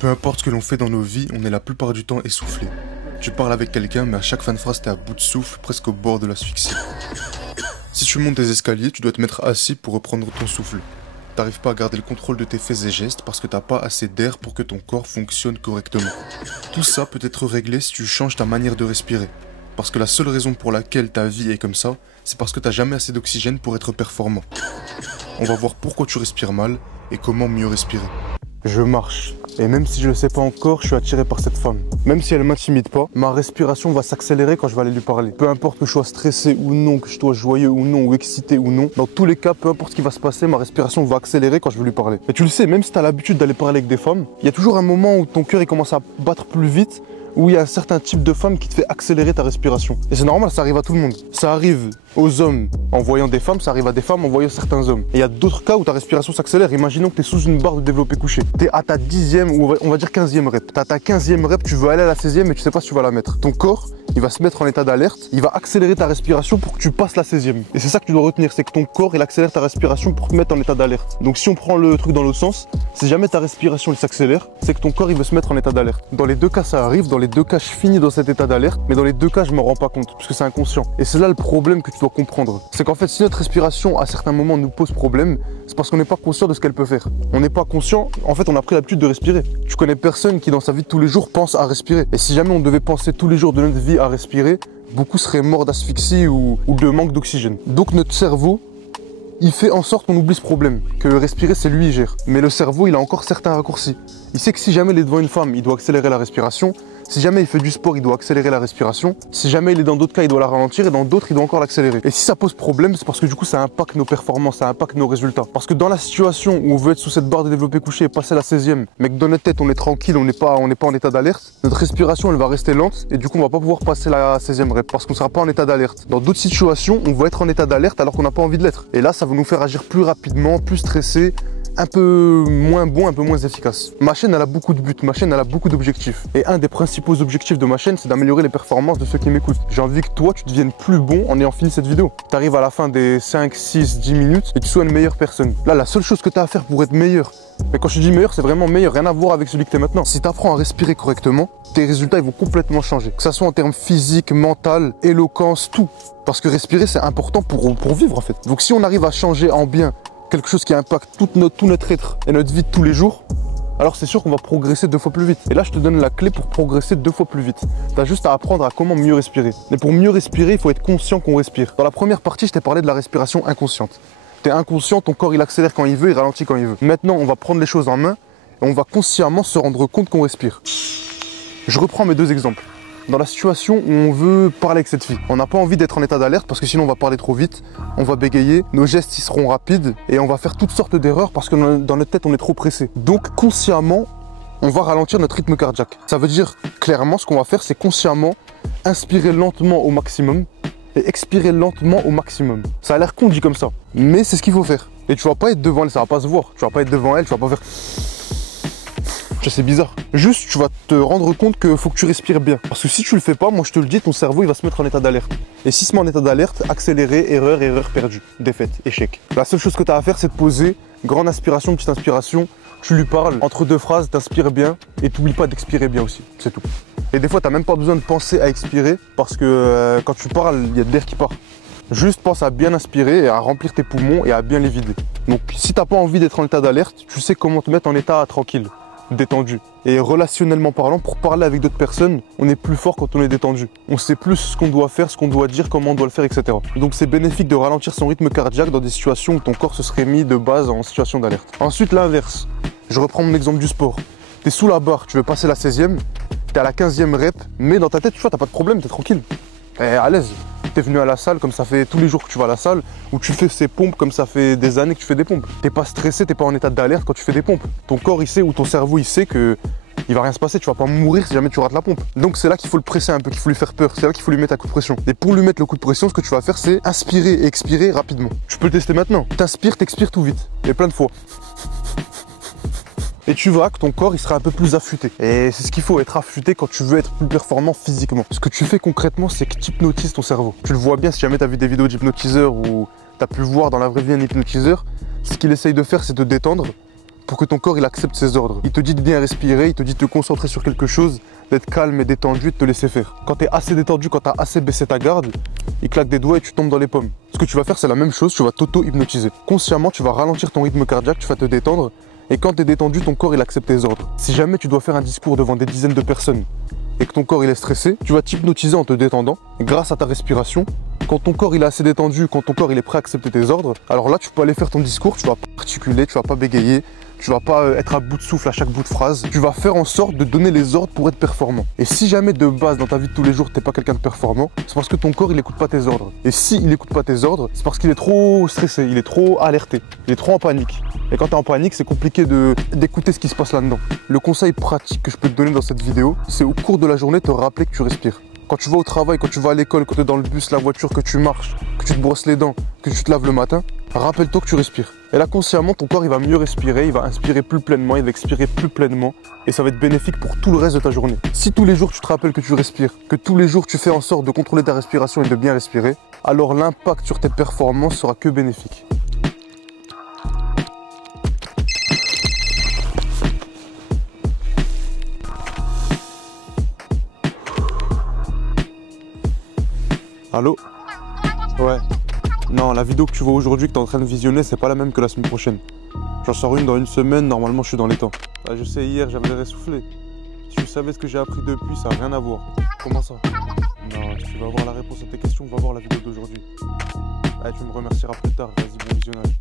Peu importe ce que l'on fait dans nos vies, on est la plupart du temps essoufflé. Tu parles avec quelqu'un, mais à chaque fin de phrase, t'es à bout de souffle, presque au bord de l'asphyxie. Si tu montes des escaliers, tu dois te mettre assis pour reprendre ton souffle. T'arrives pas à garder le contrôle de tes faits et gestes parce que t'as pas assez d'air pour que ton corps fonctionne correctement. Tout ça peut être réglé si tu changes ta manière de respirer. Parce que la seule raison pour laquelle ta vie est comme ça, c'est parce que t'as jamais assez d'oxygène pour être performant. On va voir pourquoi tu respires mal et comment mieux respirer. Je marche, et même si je le sais pas encore, je suis attiré par cette femme. Même si elle m'intimide pas, ma respiration va s'accélérer quand je vais aller lui parler. Peu importe que je sois stressé ou non, que je sois joyeux ou non, ou excité ou non, dans tous les cas, peu importe ce qui va se passer, ma respiration va accélérer quand je vais lui parler. Et tu le sais, même si tu as l'habitude d'aller parler avec des femmes, il y a toujours un moment où ton cœur il commence à battre plus vite, où il y a un certain type de femme qui te fait accélérer ta respiration. Et c'est normal, ça arrive à tout le monde. Ça arrive aux hommes en voyant des femmes, ça arrive à des femmes en voyant certains hommes. Et il y a d'autres cas où ta respiration s'accélère. Imaginons que tu es sous une barre de développé couché. Tu es à ta 10e ou on va dire 15e rep. Tu as ta 15e rep, tu veux aller à la 16e mais tu sais pas si tu vas la mettre. Ton corps, il va se mettre en état d'alerte, il va accélérer ta respiration pour que tu passes la 16e. Et c'est ça que tu dois retenir, c'est que ton corps, il accélère ta respiration pour te mettre en état d'alerte. Donc si on prend le truc dans l'autre sens, si jamais ta respiration elle s'accélère, c'est que ton corps il veut se mettre en état d'alerte. Dans les deux cas ça arrive, dans les deux cas je finis dans cet état d'alerte, mais dans les deux cas je m'en rends pas compte, parce que c'est inconscient. Et c'est là le problème que tu dois comprendre. C'est qu'en fait si notre respiration à certains moments nous pose problème, c'est parce qu'on n'est pas conscient de ce qu'elle peut faire. On n'est pas conscient, en fait on a pris l'habitude de respirer. Tu connais personne qui dans sa vie de tous les jours pense à respirer. Et si jamais on devait penser tous les jours de notre vie à respirer, beaucoup seraient morts d'asphyxie ou de manque d'oxygène. Donc notre cerveau, il fait en sorte qu'on oublie ce problème, que respirer c'est lui il gère. Mais le cerveau il a encore certains raccourcis. Il sait que si jamais il est devant une femme, il doit accélérer la respiration. Si jamais il fait du sport, il doit accélérer la respiration. Si jamais il est dans d'autres cas, il doit la ralentir et dans d'autres, il doit encore l'accélérer. Et si ça pose problème, c'est parce que du coup, ça impacte nos performances, ça impacte nos résultats. Parce que dans la situation où on veut être sous cette barre de développé couché et passer la 16e, mais que dans notre tête, on est tranquille, on n'est pas en état d'alerte, notre respiration, elle va rester lente et du coup, on va pas pouvoir passer la 16e rep parce qu'on sera pas en état d'alerte. Dans d'autres situations, on va être en état d'alerte alors qu'on n'a pas envie de l'être. Et là, ça va nous faire agir plus rapidement, plus stressé, un peu moins bon, un peu moins efficace. Ma chaîne, elle a beaucoup de buts, ma chaîne, elle a beaucoup d'objectifs. Et un des principaux objectifs de ma chaîne, c'est d'améliorer les performances de ceux qui m'écoutent. J'ai envie que toi, tu deviennes plus bon en ayant fini cette vidéo. Tu arrives à la fin des 5, 6, 10 minutes et tu sois une meilleure personne. Là, la seule chose que tu as à faire pour être meilleur, mais quand je dis meilleur, c'est vraiment meilleur, rien à voir avec celui que tu es maintenant. Si tu apprends à respirer correctement, tes résultats, ils vont complètement changer. Que ça soit en termes physiques, mental, éloquence, tout. Parce que respirer, c'est important pour vivre, en fait. Donc si on arrive à changer en bien quelque chose qui impacte tout notre être et notre vie de tous les jours, alors c'est sûr qu'on va progresser 2 fois plus vite. Et là, je te donne la clé pour progresser 2 fois plus vite. Tu as juste à apprendre à comment mieux respirer. Mais pour mieux respirer, il faut être conscient qu'on respire. Dans la première partie, je t'ai parlé de la respiration inconsciente. Tu es inconscient, ton corps il accélère quand il veut, il ralentit quand il veut. Maintenant, on va prendre les choses en main et on va consciemment se rendre compte qu'on respire. Je reprends mes 2 exemples. Dans la situation où on veut parler avec cette fille, on n'a pas envie d'être en état d'alerte parce que sinon on va parler trop vite, on va bégayer, nos gestes ils seront rapides et on va faire toutes sortes d'erreurs parce que dans notre tête on est trop pressé. Donc consciemment, on va ralentir notre rythme cardiaque. Ça veut dire clairement ce qu'on va faire, c'est consciemment inspirer lentement au maximum et expirer lentement au maximum. Ça a l'air con dit comme ça, mais c'est ce qu'il faut faire. Et tu vas pas être devant elle, ça va pas se voir. Tu vas pas être devant elle, tu vas pas faire... C'est bizarre. Juste, tu vas te rendre compte qu'il faut que tu respires bien. Parce que si tu le fais pas, moi je te le dis, ton cerveau il va se mettre en état d'alerte. Et si se met en état d'alerte, accélérer, erreur perdue, défaite, échec. La seule chose que tu as à faire, c'est de poser, grande inspiration, petite inspiration. Tu lui parles, entre 2 phrases, t'inspires bien et t'oublies pas d'expirer bien aussi. C'est tout. Et des fois, tu n'as même pas besoin de penser à expirer parce que quand tu parles, il y a de l'air qui part. Juste pense à bien inspirer et à remplir tes poumons et à bien les vider. Donc si t'as pas envie d'être en état d'alerte, tu sais comment te mettre en état tranquille, détendu. Et relationnellement parlant, pour parler avec d'autres personnes, on est plus fort quand on est détendu. On sait plus ce qu'on doit faire, ce qu'on doit dire, comment on doit le faire, etc. Donc c'est bénéfique de ralentir son rythme cardiaque dans des situations où ton corps se serait mis de base en situation d'alerte. Ensuite l'inverse. Je reprends mon exemple du sport. Tu es sous la barre, tu veux passer la 16e, tu es à la 15e rep, mais dans ta tête, tu vois, t'as pas de problème, tu es tranquille. Tu es à l'aise. Tu es venu à la salle comme ça fait tous les jours que tu vas à la salle, ou tu fais ces pompes comme ça fait des années que tu fais des pompes. T'es pas stressé, t'es pas en état d'alerte quand tu fais des pompes. Ton corps il sait, ou ton cerveau il sait que il va rien se passer, tu vas pas mourir si jamais tu rates la pompe. Donc c'est là qu'il faut le presser un peu, qu'il faut lui faire peur, c'est là qu'il faut lui mettre un coup de pression. Et pour lui mettre le coup de pression, ce que tu vas faire c'est inspirer et expirer rapidement. Tu peux le tester maintenant. T'inspires, t'expires tout vite, et plein de fois. Et tu verras que ton corps il sera un peu plus affûté. Et c'est ce qu'il faut, être affûté quand tu veux être plus performant physiquement. Ce que tu fais concrètement, c'est que tu hypnotises ton cerveau. Tu le vois bien si jamais tu as vu des vidéos d'hypnotiseurs où tu as pu voir dans la vraie vie un hypnotiseur, ce qu'il essaye de faire, c'est te détendre pour que ton corps il accepte ses ordres. Il te dit de bien respirer, il te dit de te concentrer sur quelque chose, d'être calme et détendu et de te laisser faire. Quand tu es assez détendu, quand tu as assez baissé ta garde, il claque des doigts et tu tombes dans les pommes. Ce que tu vas faire, c'est la même chose, tu vas t'auto-hypnotiser. Consciemment, tu vas ralentir ton rythme cardiaque, tu vas te détendre et quand tu es détendu, ton corps il accepte tes ordres. Si jamais tu dois faire un discours devant des dizaines de personnes et que ton corps il est stressé, tu vas t'hypnotiser en te détendant grâce à ta respiration. Quand ton corps il est assez détendu, quand ton corps il est prêt à accepter tes ordres, alors là tu peux aller faire ton discours, tu vas pas articuler, tu vas pas bégayer, tu vas pas être à bout de souffle à chaque bout de phrase. Tu vas faire en sorte de donner les ordres pour être performant. Et si jamais de base dans ta vie de tous les jours t'es pas quelqu'un de performant, c'est parce que ton corps il écoute pas tes ordres. Et s'il écoute pas tes ordres, c'est parce qu'il est trop stressé, il est trop alerté, il est trop en panique. Et quand t'es en panique, c'est compliqué d'écouter ce qui se passe là-dedans. Le conseil pratique que je peux te donner dans cette vidéo, c'est au cours de la journée te rappeler que tu respires. Quand tu vas au travail, quand tu vas à l'école, quand tu es dans le bus, la voiture, que tu marches, que tu te brosses les dents, que tu te laves le matin, rappelle-toi que tu respires. Et là, consciemment, ton corps, il va mieux respirer, il va inspirer plus pleinement, il va expirer plus pleinement. Et ça va être bénéfique pour tout le reste de ta journée. Si tous les jours, tu te rappelles que tu respires, que tous les jours, tu fais en sorte de contrôler ta respiration et de bien respirer, alors l'impact sur tes performances sera que bénéfique. Allô? Ouais. Non, la vidéo que tu vois aujourd'hui, que tu es en train de visionner, c'est pas la même que la semaine prochaine. J'en sors une dans une semaine, normalement je suis dans les temps. Ah, je sais, hier j'avais l'air essoufflé. Si tu savais ce que j'ai appris depuis, ça n'a rien à voir. Comment ça? Non, tu vas avoir la réponse à tes questions, va voir la vidéo d'aujourd'hui. Ah, tu me remercieras plus tard, vas-y, bon visionnage.